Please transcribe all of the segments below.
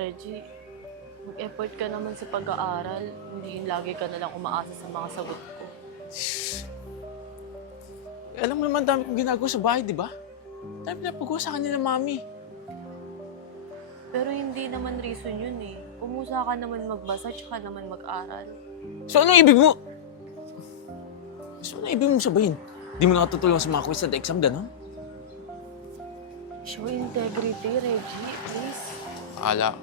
Reggie, mag-effort ka naman sa pag-aaral. Hindi yung lagi ka na lang umaasa sa mga sagot ko. Alam mo naman dami kong ginagawa sa bahay, di ba? Dami pinapagawa sa kanila, mami. Pero hindi naman reason yun eh. Umusa ka naman magbasa, tsaka naman mag-aral. So anong ibig mo? So anong ibig mong sabihin? Di mo nakatutulong sa mga quiz at exam, gano'n? Show integrity, Reggie. Please. Ala.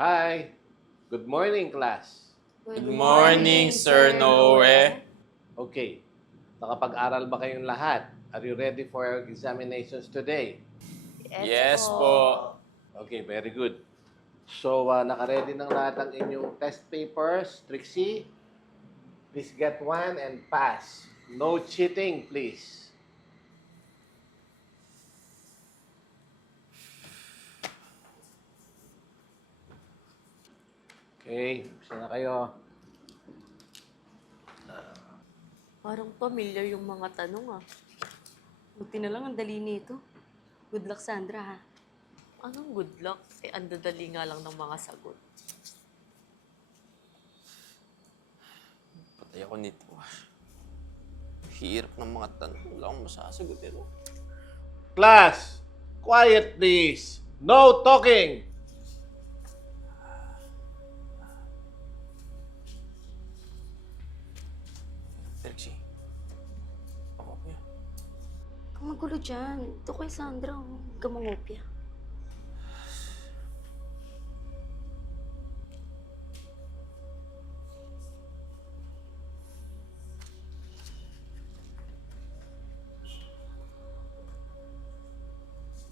Hi! Good morning, class. Good morning, Sir Noe. Okay, nakapag-aral ba kayong lahat? Are you ready for your examinations today? Yes po. Okay, very good. So, naka-ready ng lahat ang inyong test papers. Trixie, please get one and pass. No cheating, please. Okay, gusto na kayo. Parang familiar yung mga tanong ah. Buti na lang ang dali nito. Good luck, Sandra, ha? Anong good luck? Eh, ang dadali nga lang ng mga sagot. Patay ako nito. Hirap ng mga tanong. Wala akong masasagot ito. Class, quiet please. No talking. Trixie. Ako po yan. Kung magulo dyan. Ito kay Sandra, oh. Huwag ka mangopya.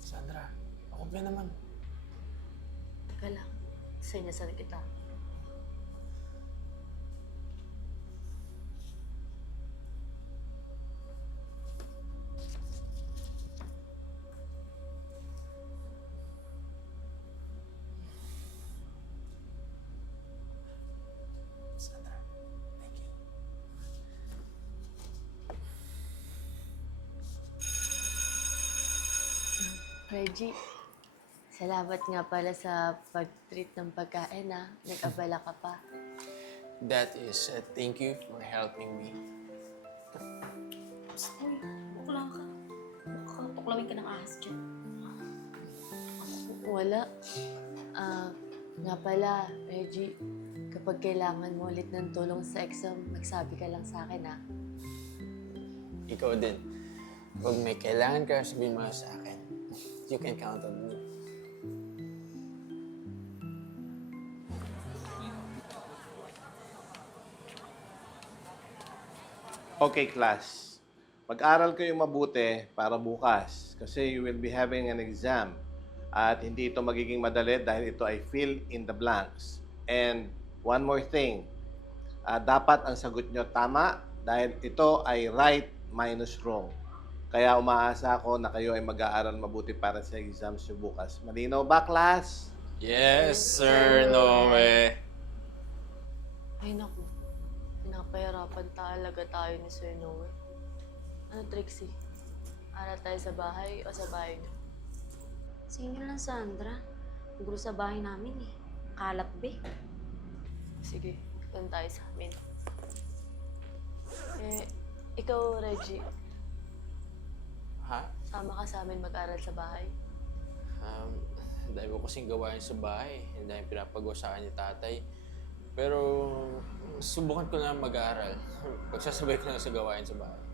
Sandra, ako ba naman? Teka lang. Senyasan kita. Sandra, thank you. Reggie, salamat nga pala sa pag-treat ng pagkain ah. Nag-abala ka pa. That is, thank you for helping me. Uy, bukla ka. Baka tuklawin ka ng ahas dyan. Wala. Nga pala, Reggie, kapag kailangan mo ulit ng tulong sa exam, magsabi ka lang sa akin ah. Ikaw din. Pag may kailangan ka, sabihin mo sa akin. You can count on me. Okay, class. Mag-aral kayo mabuti para bukas kasi you will be having an exam. At hindi ito magiging madali dahil ito ay fill in the blanks. And one more thing, dapat ang sagot nyo tama dahil ito ay right minus wrong. Kaya umaasa ako na kayo ay mag-aaral mabuti para sa exams nyo bukas. Malinaw ba, class? Yes, Sir Noe. Ay naku, pinapahirapan talaga tayo ni Sir Noe. Ano, Trixie? Aral tayo sa bahay o sa bahay niyo? Sige lang, Sandra. Gulo sa bahay namin, eh. Kalat, be. Sige, doon tayo sa amin. Eh, ikaw, Reggie, Ha? sama ka sa amin mag-aral sa bahay. Dahil ko kasing gawain sa bahay. Hindi dahil pinapagawa sa akin ni tatay. Pero subukan ko na mag-aaral. Pagsasabay ko na sa gawain sa bahay.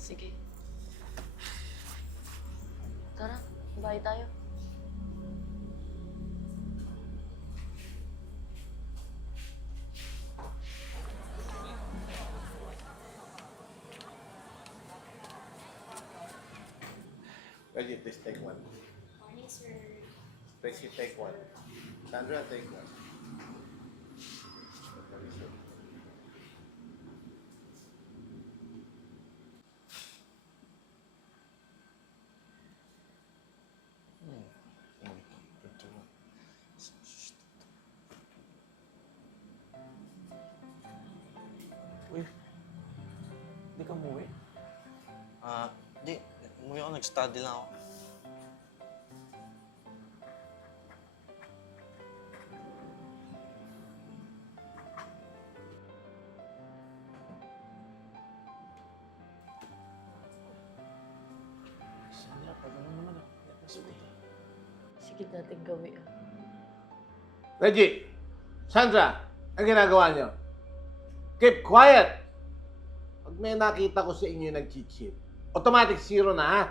Sige. Tara, bahay tayo. Reggie, please take one. Morning, sir. Tracy, take one. Sandra, take one. Uy, hindi ka ka umuwi? Hindi. Umuwi ako, nag-study lang ako. Sandra, pag ano naman ako. Sige natin gawin. Reggie! Sandra! Ang ginagawa niyo? Keep quiet! Pag may nakita ko sa inyo yung nag-cheat, automatic 0 na, ha?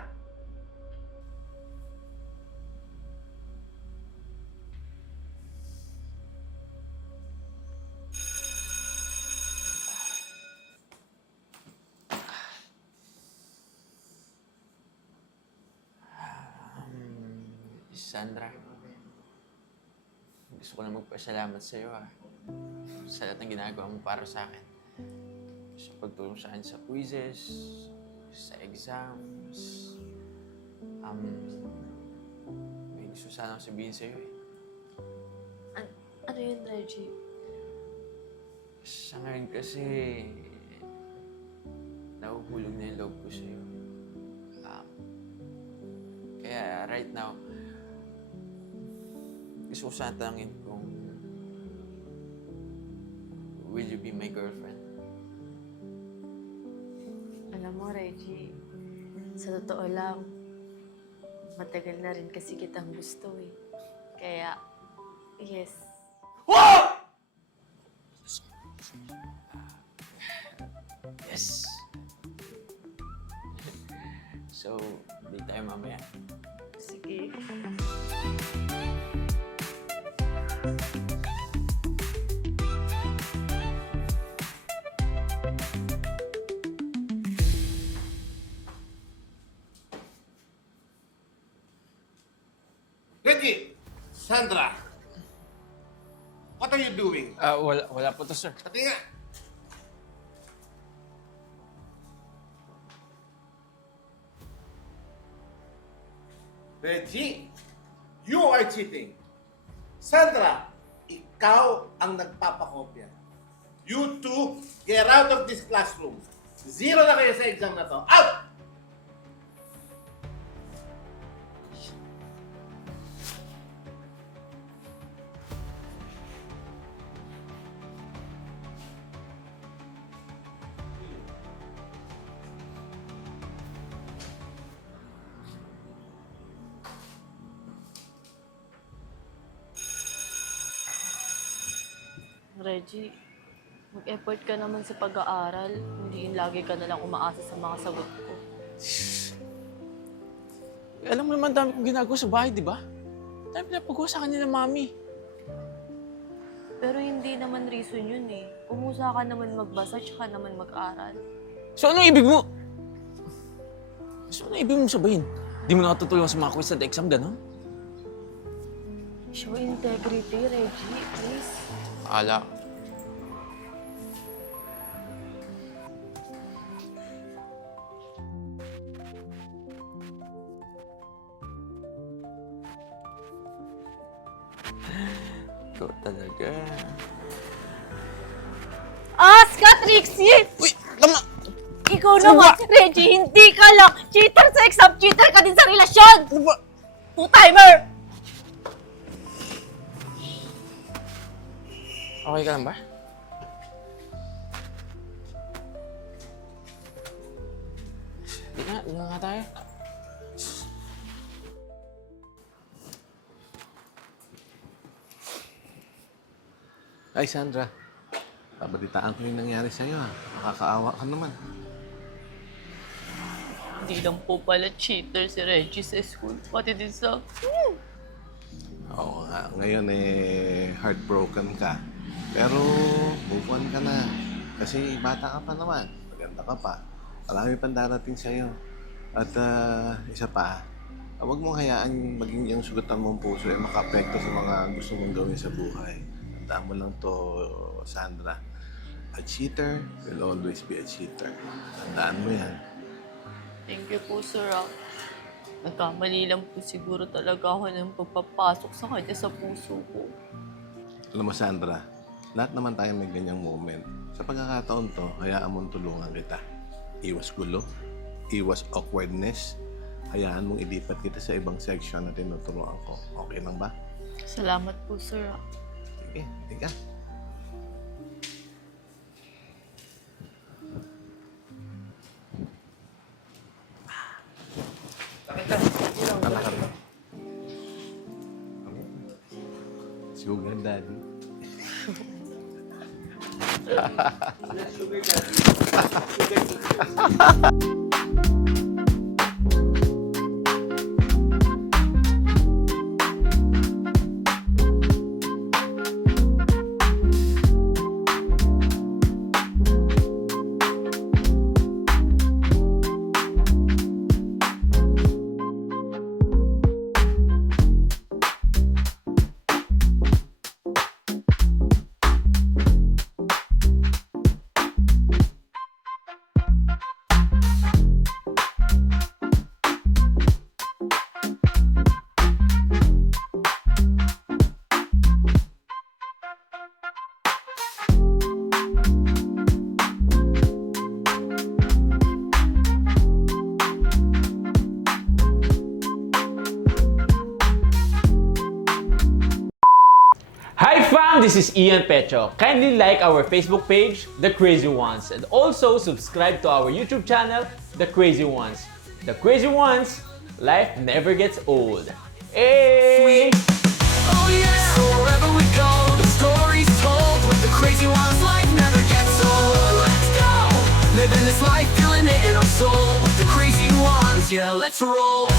Sandra, gusto ko na magpasalamat sa iyo sa lahat ng ginagawa mo para sa akin. Sa pagtulong sa akin sa quizzes, sa exams. May gusto sana akong sabihin sa iyo Ano yun, Reggie? Sa ngayon kasi, nahuhulog na yung loob ko sa iyo. Kaya right now, gusto ko sana tanungin kung will you be my girlfriend? Alam mo, Reggie, sa totoo lang, matagal na rin kasi kitang gusto eh. Kaya, yes. Yes! So, di tayo mamaya. Sige. Reggie! Sandra! What are you doing? Wala po to, sir. Pati nga! Reggie, you are cheating. Sandra, ikaw ang nagpapakopya. You two, get out of this classroom. 0 na kayo sa exam na to. Out! Reggie, mag-effort ka naman sa pag-aaral. Hindi yung lagi ka nalang umaasa sa mga sagot ko. Alam mo naman, dami kong ginagawa sa bahay, di ba? Dami pinapagawa sa kanila, mami. Pero hindi naman reason yun eh. Umusa ka naman magbasa, tsaka naman mag-aral. So, anong ibig mo? So, anong ibig mo sabihin? Di mo nakatutulong sa mga quiz at exam, gano'n? Show integrity, Reggie, please. Ala. Ikaw talaga. Ka, Trixie! Uy! Lama! Ikaw naman, Reggie, hindi ka lang cheater sa exam, cheater ka din sa relasyon! Ano ba? Two-timer! Okay ka lang ba? Di nga tayo. Ay, Sandra. Babalitaan ko yung nangyari sa'yo, ha. Makakaawa ka naman. Hindi lang po pala cheater si Reggie sa school, pati din sa... Oo nga, ngayon heartbroken ka. Pero move on ka na. Kasi bata ka pa naman. Maganda ka pa. Marami pang darating sa'yo. At isa pa, huwag mong hayaan maging yung sugatan mong puso ay makaapekto sa mga gusto mong gawin sa buhay. Tandaan mo lang to, Sandra. A cheater will always be a cheater. Tandaan mo yan. Thank you po, Sir Rock. Nagkamali lang po siguro talaga ako ng pagpapasok sa kanya sa puso ko. Alam mo, Sandra, lahat naman tayo may ganyang moment. Sa pagkakataon to, hayaan mong tulungan kita. Iwas gulo. Iwas awkwardness. Hayaan mong ilipat kita sa ibang section na tinuturuan ko. Okay lang ba? Salamat po, sir. Sige, tiga. Anak ka rin. Sugar daddy. Hi fam, this is Ian Pecho. Kindly like our Facebook page, The Crazy Ones, and also subscribe to our YouTube channel, The Crazy Ones. The Crazy Ones, life never gets old. Hey! Oh yeah, so wherever we go, the story's told. With the crazy ones, life never gets old. Let's go, living this life, feeling it in our soul. With the crazy ones, yeah, let's roll.